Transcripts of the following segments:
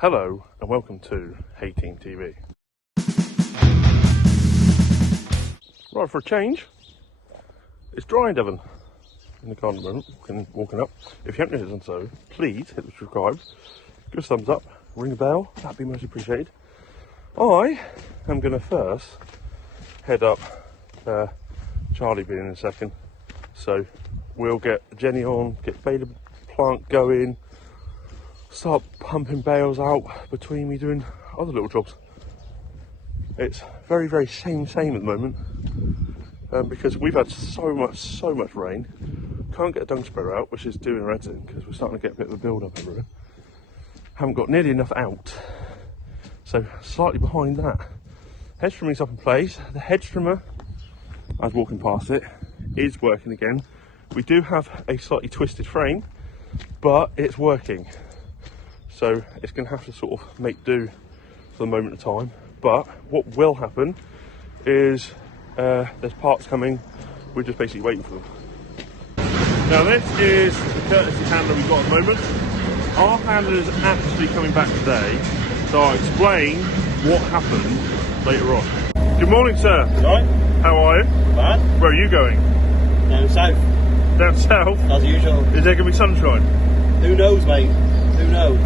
Hello and welcome to Thehayteamtv. Right, for a change, it's dry in Devon in the car at the moment, walking up. If you haven't done so, please hit the subscribe, give us a thumbs up, ring a bell, that'd be most appreciated. I am going to first head up Charlie being in a second, so we'll get Jenny on, get the plant going, start pumping bales out between me doing other little jobs. It's very same at the moment because we've had so much rain. Can't get a dung spreader out, which is doing our heads in because we're starting to get a bit of a build up everywhere. Haven't got nearly enough out, so slightly behind that. Hedge trimming's up in place. The hedge trimmer, I was walking past it, is working again. We do have a slightly twisted frame, but it's working. So it's going to have to sort of make do for the moment of time. But what will happen is there's parts coming. We're just basically waiting for them. Now this is the courtesy handler we've got at the moment. Our handler is actually coming back today, so I'll explain what happened later on. Good morning, sir. Right. How are you? Bad. Where are you going? Down south. Down south? As usual. Is there going to be sunshine? Who knows, mate? Who knows?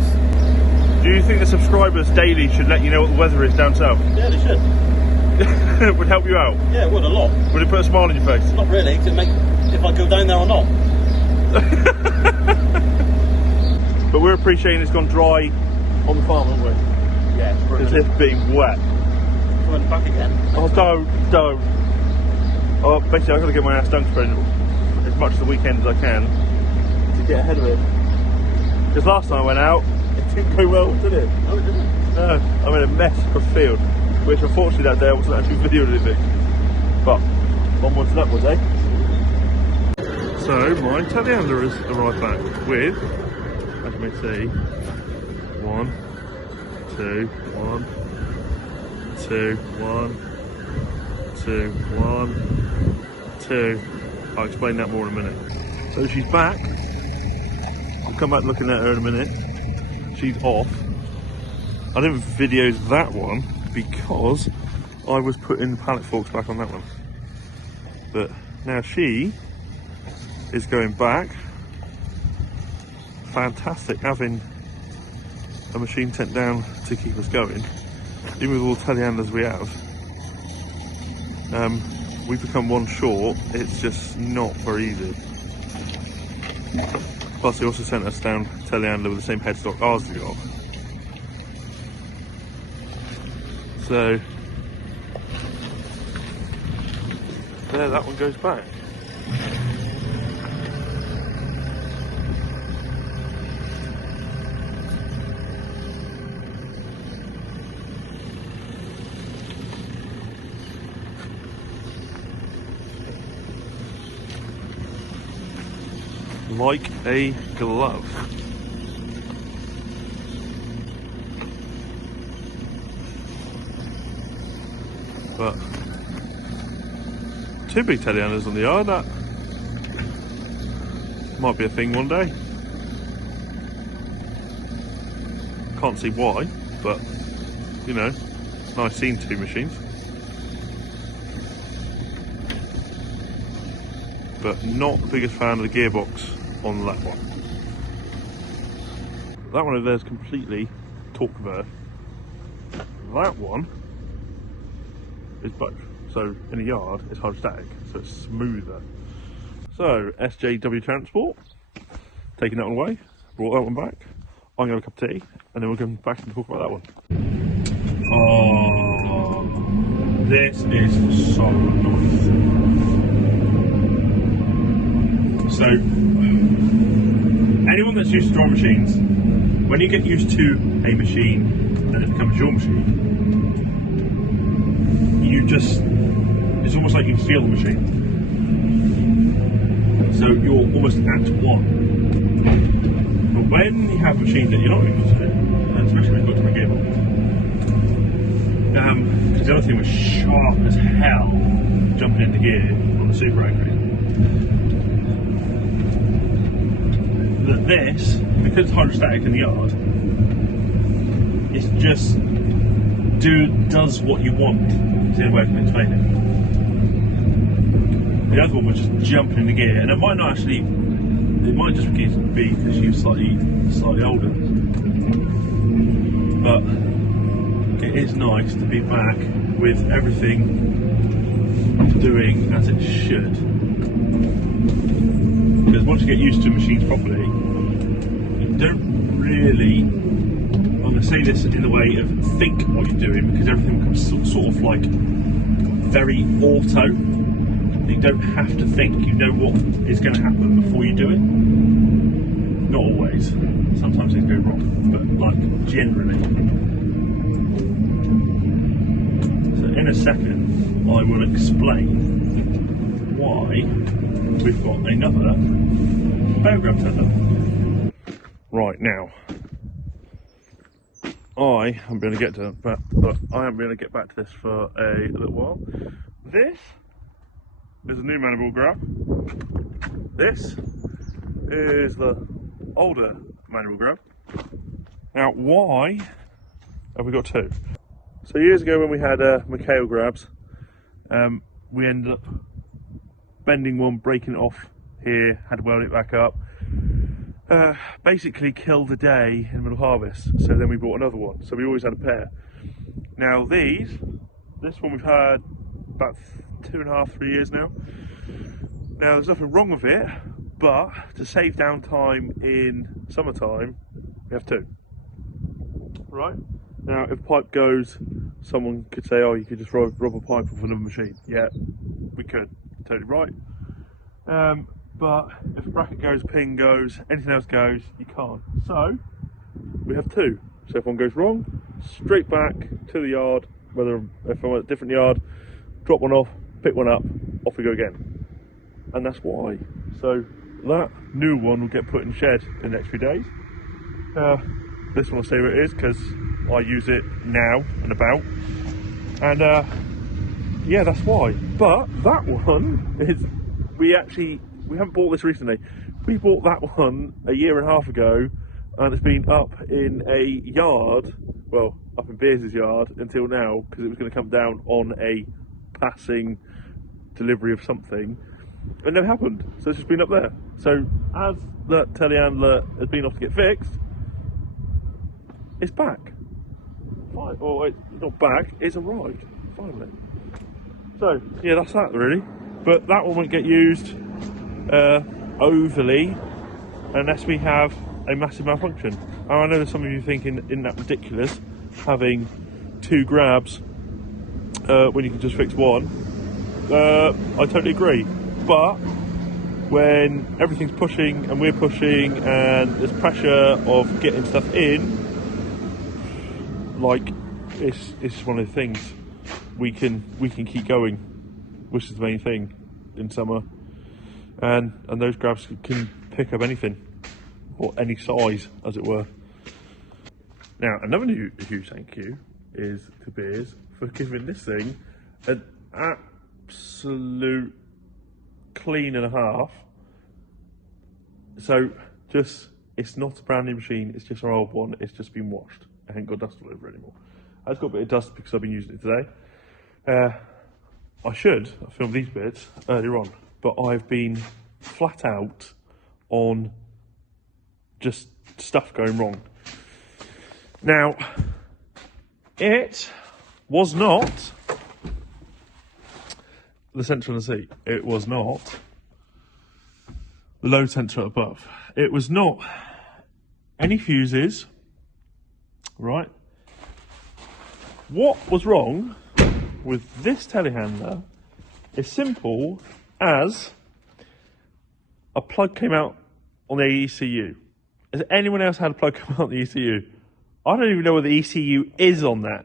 Do you think the subscribers daily should let you know what the weather is down south? Yeah, they should. It would help you out? Yeah, it would a lot. Would it put a smile on your face? Not really, to make if I go down there or not. But we're appreciating it's gone dry on the farm, haven't we? Yeah, it's As if being wet. coming back again. Oh, don't. Oh, basically I've got to get my ass dung spread as much of the weekend as I can to get ahead of it. Because last time I went out, it didn't go well, did it? No, it didn't. No, I made a mess across the field, which unfortunately that day I wasn't actually videoing anything. But onwards and upwards, eh? So my telehandler has arrived back with, as you may see, 1, 2, 1, 2, 1, 2, 1, 2. I'll explain that more in a minute. So she's back. We'll come back looking at her in a minute. She's off. I didn't video that one because I was putting pallet forks back on that one. But now she is going back. Fantastic having a machine tent down to keep us going. Even with all the telehandlers we have, we've become one short. It's just not very easy. Plus they also sent us down telehandler with the same headstock ours we got. So there, that one goes back. Like a glove. But 2 big telehandlers on the yard, that might be a thing one day. Can't see why, but you know, it's nice seeing 2 machines. But not the biggest fan of the gearbox on that one. That one over there is completely torque converter. That one is both. So in a yard it's hydrostatic, so it's smoother. So SJW Transport, taking that one away, brought that one back. I'm going to have a cup of tea and then we'll go back and talk about that one. Oh, this is so nice. So, anyone that's used to drum machines, when you get used to a machine and it becomes your machine, it's almost like you feel the machine. So you're almost at one. But when you have a machine that you're not really used to, and especially when you've got to a gearbox, because the other thing was sharp as hell jumping into gear on the super angry. That this, because it's hydrostatic in the yard, just does what you want. Is the only way I can explain it. The other one was just jumping into gear, and it might not actually. It might just be because she was slightly older. But it is nice to be back with everything doing as it should. Because once you get used to machines properly, you don't really, I'm going to say this in the way of think what you're doing, because everything becomes sort of like very auto. You don't have to think, you know what is going to happen before you do it. Not always, sometimes things go wrong, but like generally. So in a second I will explain why we've got another bale grab tender. Right, now I am going to get to that, but I am going to get back to this for a little while. This is a new manual grab. This is the older manual grab. Now, why have we got two? So years ago when we had McHale grabs, we ended up bending one, breaking it off here, had to weld it back up. Basically killed the day in the middle of harvest. So then we bought another one. So we always had a pair. Now this one we've had about 2.5, 3 years now. Now there's nothing wrong with it, but to save downtime in summertime, we have two. Right? Now if a pipe goes, someone could say, oh, you could just rob a pipe off another machine. Yeah, we could, totally right. But if a bracket goes, pin goes, anything else goes, you can't. So we have two. So if one goes wrong, straight back to the yard, whether if I'm at a different yard, drop one off, pick one up, off we go again. And that's why. So that new one will get put in shed in the next few days. This one will stay where it is because I use it now and about. And yeah, that's why. But that one is, we haven't bought this recently. We bought that one a 1.5 years ago, and it's been up in a yard, well, up in Beers' yard until now, because it was going to come down on a passing delivery of something, and never happened. So it's just been up there. So as that telehandler has been off to get fixed, it's back. Fine. Or it's not back, it's arrived, finally. So yeah, that's that really. But that one won't get used overly unless we have a massive malfunction. And I know there's some of you thinking, isn't that ridiculous, having two grabs when you can just fix one? I totally agree. But when everything's pushing and we're pushing and there's pressure of getting stuff in, like it's one of the things we can keep going, which is the main thing in summer. And those grabs can pick up anything, or any size, as it were. Now, another huge thank you is to Beers for giving this thing an absolute clean and a half. So, it's not a brand new machine, it's just our old one, it's just been washed. It ain't got dust all over it anymore. It's got a bit of dust because I've been using it today. I filmed these bits earlier on, but I've been flat out on just stuff going wrong. Now, it was not the central of the seat. It was not the load sensor above. It was not any fuses, right? What was wrong with this telehandler is simple as a plug came out on the ECU. Has anyone else had a plug come out on the ECU? I don't even know where the ECU is on that.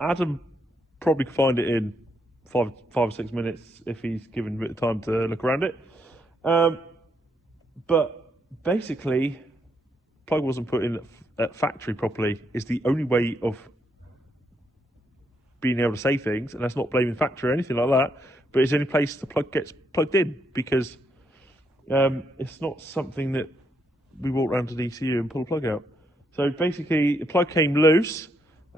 Adam probably could find it in 5 or 6 minutes if he's given a bit of time to look around it. But basically, plug wasn't put in at factory properly is the only way of being able to say things, and that's not blaming factory or anything like that, but it's the only place the plug gets plugged in, because it's not something that we walk around to the ECU and pull a plug out. So basically, the plug came loose.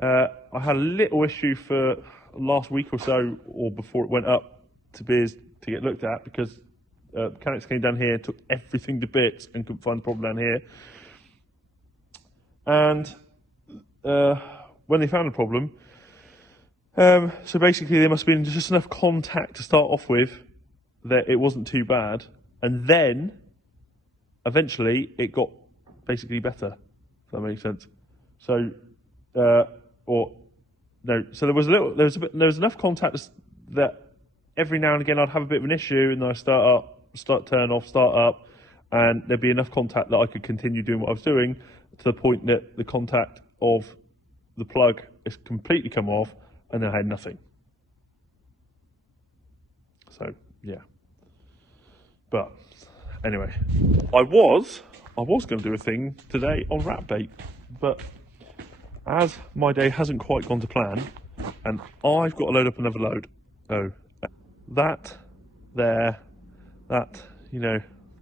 I had a little issue for last week or so, or before it went up to Beers to get looked at, because mechanics came down here, took everything to bits, and couldn't find the problem down here. And when they found the problem, so basically there must have been just enough contact to start off with that it wasn't too bad, and then eventually it got basically better. If that makes sense. So, so there was enough contact that every now and again I'd have a bit of an issue, and then I turn off, start up, and there'd be enough contact that I could continue doing what I was doing, to the point that the contact of the plug has completely come off, and then I had nothing. So yeah. But anyway, I was going to do a thing today on rat bait, but as my day hasn't quite gone to plan, and I've got to load up another load. Oh, that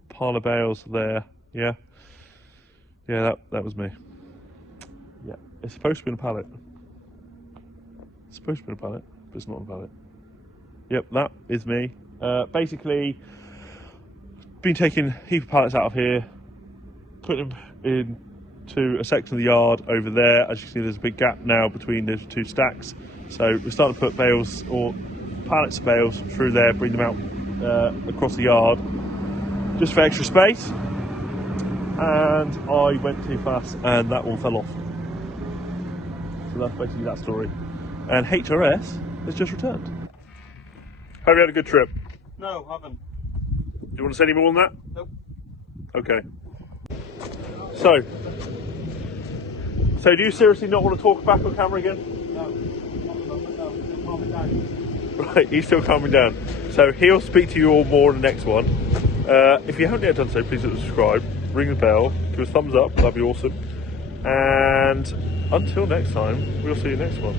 pile of bales there, yeah, that was me. Yeah, it's supposed to be in a pallet. It's supposed to be in a pallet, but it's not in a pallet. Yep, that is me. Basically, been taking a heap of pallets out of here, putting them into a section of the yard over there. As you can see, there's a big gap now between those two stacks. So we're starting to put bales, or pallets of bales, through there, bring them out across the yard, just for extra space. And I went too fast, and that one fell off. So that's basically that story. And HRS has just returned. Hope you had a good trip. No, I haven't. Do you want to say any more on that? Nope. Okay. So do you seriously not want to talk back on camera again? No. Calm down. Right, he's still calming down. So he'll speak to you all more in the next one. If you haven't yet done so, please subscribe, ring the bell, give us a thumbs up, that'd be awesome. And until next time, we'll see you next one.